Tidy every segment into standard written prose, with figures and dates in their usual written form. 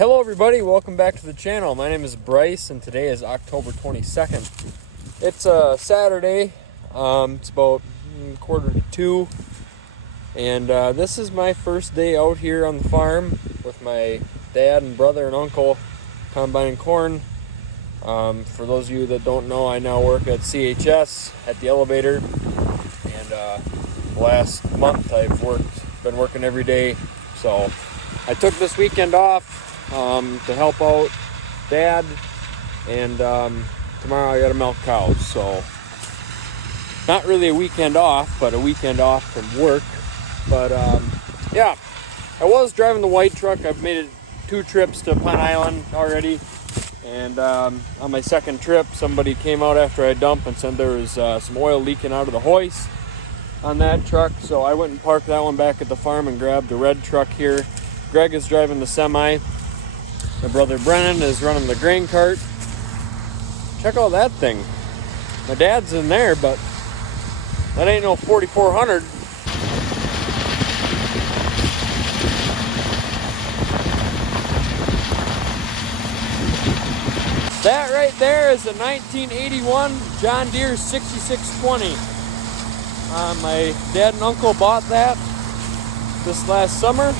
Hello everybody, welcome back to the channel. My name is Bryce and today is October 22nd. It's a Saturday, it's about 1:45 and this is my first day out here on the farm with my dad and brother and uncle combining corn. For those of you that don't know, I now work at CHS at the elevator, and last month I've been working every day, so I took this weekend off to help out Dad, and tomorrow I gotta milk cows, so not really a weekend off, but a weekend off from work. But yeah, I was driving the white truck. I've made it 2 trips to Pine Island already, and on my second trip somebody came out after I dumped and said there was some oil leaking out of the hoist on that truck, so I went and parked that one back at the farm and grabbed the red truck here. Greg is driving the semi. My brother Brennan is running the grain cart. Check out that thing. My dad's in there, but that ain't no 4400. That right there is a 1981 John Deere 6620. My dad and uncle bought that this last summer.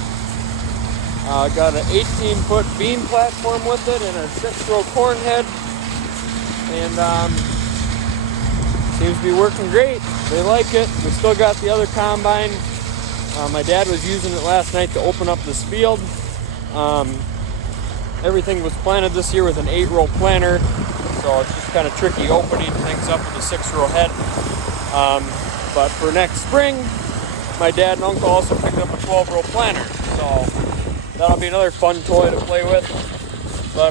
Got an 18-foot beam platform with it and a 6-row corn head, and seems to be working great. They like it. We still got the other combine. My dad was using it last night to open up this field. Everything was planted this year with an 8-row planter, so it's just kind of tricky opening things up with a 6-row head. But for next spring, my dad and uncle also picked up a 12-row planter, so that'll be another fun toy to play with. But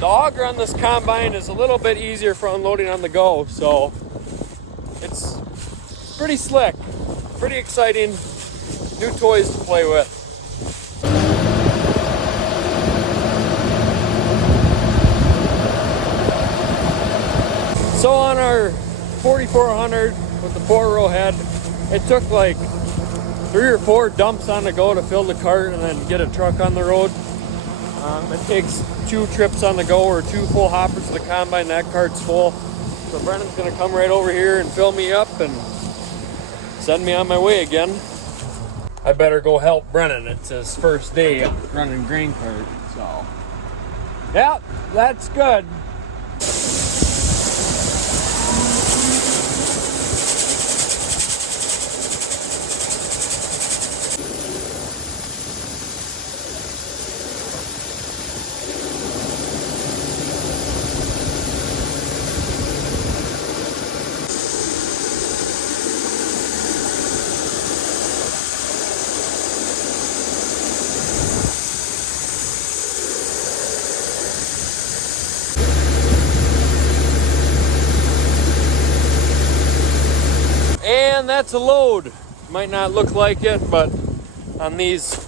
the auger on this combine is a little bit easier for unloading on the go, so it's pretty slick, pretty exciting, new toys to play with. So on our 4400 with the 4-row head, it took like 3 or 4 dumps on the go to fill the cart and then get a truck on the road. It takes 2 trips on the go or 2 full hoppers to the combine. That cart's full. So Brennan's gonna come right over here and fill me up and send me on my way again. I better go help Brennan. It's his first day running grain cart, so yeah, that's good. And that's a load. Might not look like it, but on these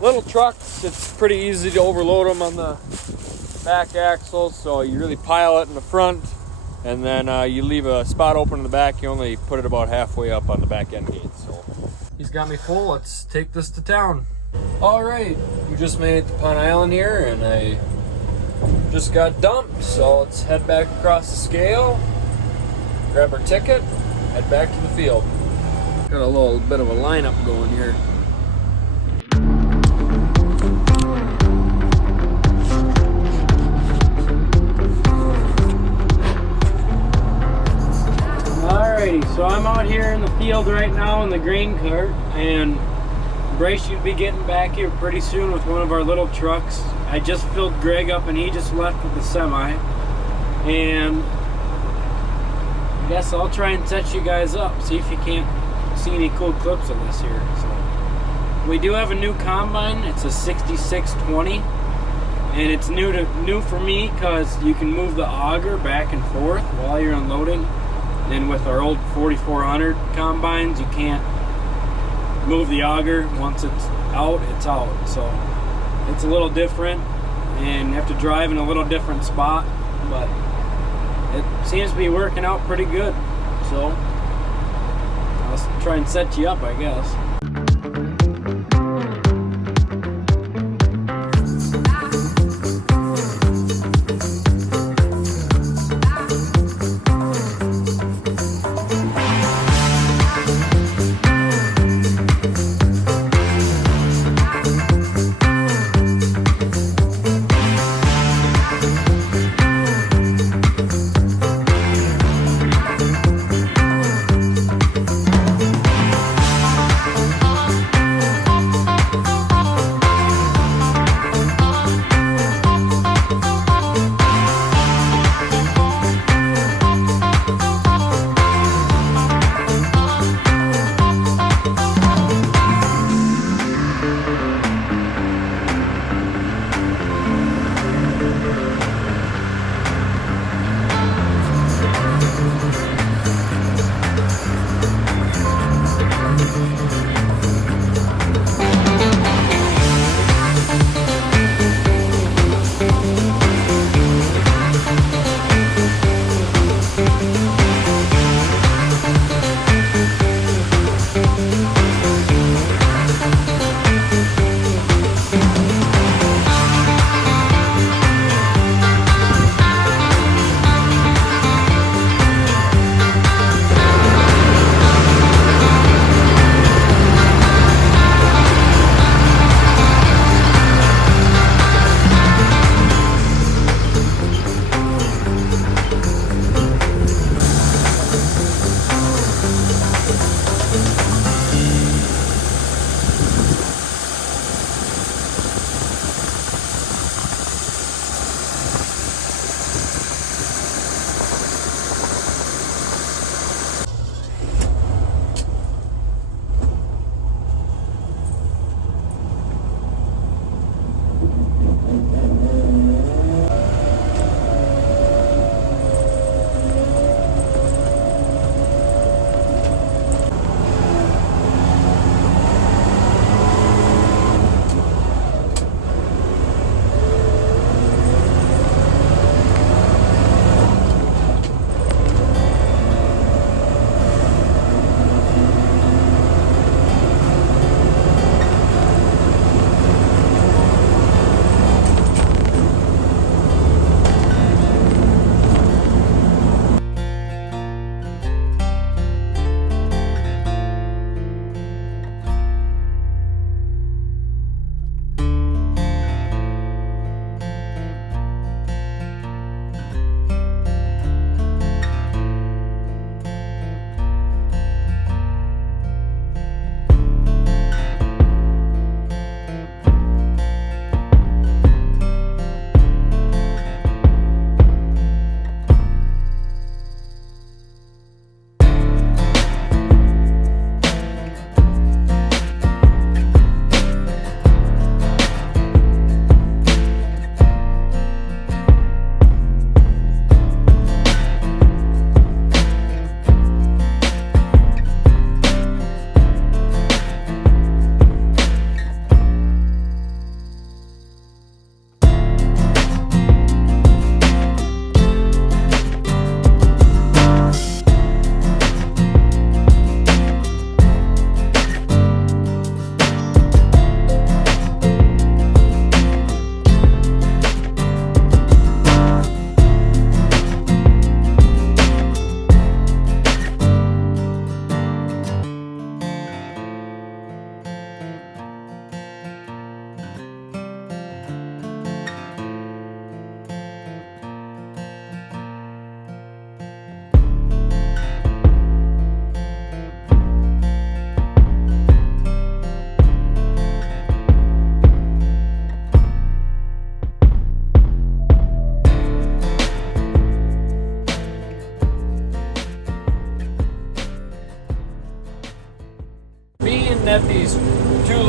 little trucks, it's pretty easy to overload them on the back axle. So you really pile it in the front, and then you leave a spot open in the back. You only put it about halfway up on the back end gate. So he's got me full. Let's take this to town. All right, we just made it to Pine Island here, and I just got dumped. So let's head back across the scale, grab our ticket, head back to the field. Got a little bit of a lineup going here. Alrighty, so I'm out here in the field right now in the grain cart, and Bryce should be getting back here pretty soon with one of our little trucks. I just filled Greg up and he just left with the semi, and I guess I'll try and set you guys up, see if you can't see any cool clips of this here. So we do have a new combine. It's a 6620, and it's new for me because you can move the auger back and forth while you're unloading. And with our old 4400 combines, you can't move the auger. Once it's out, it's out. So it's a little different, and you have to drive in a little different spot, but it seems to be working out pretty good. So I'll try and set you up, I guess.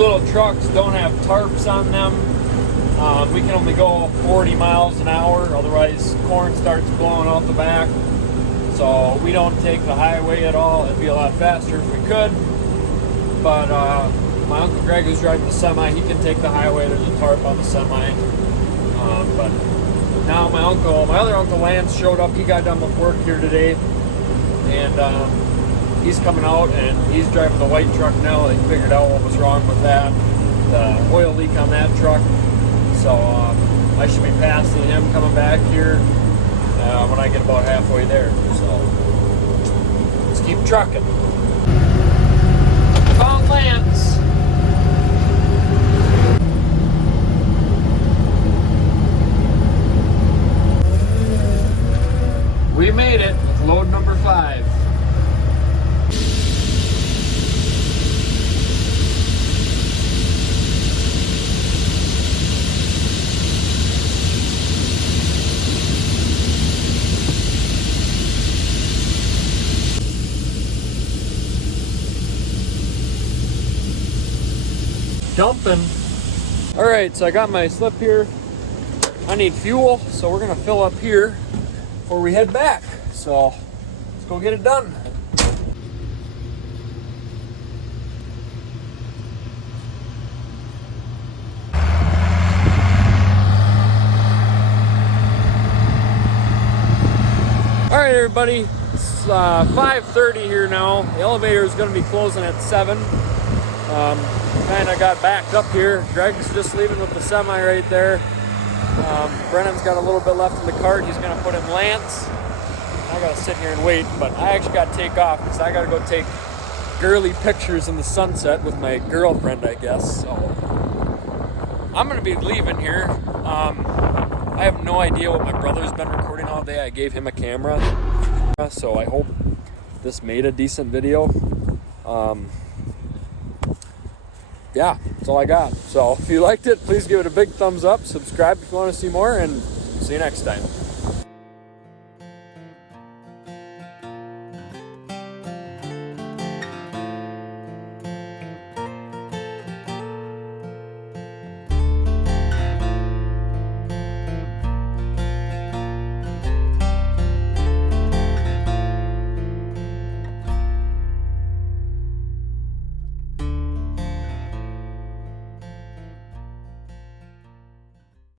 little trucks don't have tarps on them. We can only go 40 miles an hour, otherwise corn starts blowing out the back. So we don't take the highway at all. It'd be a lot faster if we could. But my Uncle Greg, who's driving the semi, he can take the highway. There's a tarp on the semi. But now my other uncle Lance showed up. He got done with work here today. And he's coming out and he's driving the white truck now. They figured out what was wrong with that, the oil leak on that truck. So I should be passing him coming back here when I get about halfway there. So let's keep trucking. Found Lance. We made it with load number 5. Dumping. All right, so I got my slip here. I need fuel, so we're gonna fill up here before we head back. So let's go get it done. All right, everybody, it's 5:30 here now. The elevator is gonna be closing at 7. Kind of got backed up here. Greg's just leaving with the semi right there. Brennan's got a little bit left in the cart. He's going to put in Lance. I got to sit here and wait, but I actually got to take off because I got to go take girly pictures in the sunset with my girlfriend, I guess. So I'm going to be leaving here. I have no idea what my brother's been recording all day. I gave him a camera, so I hope this made a decent video. Yeah, that's all I got. So if you liked it, please give it a big thumbs up, subscribe if you want to see more, and see you next time.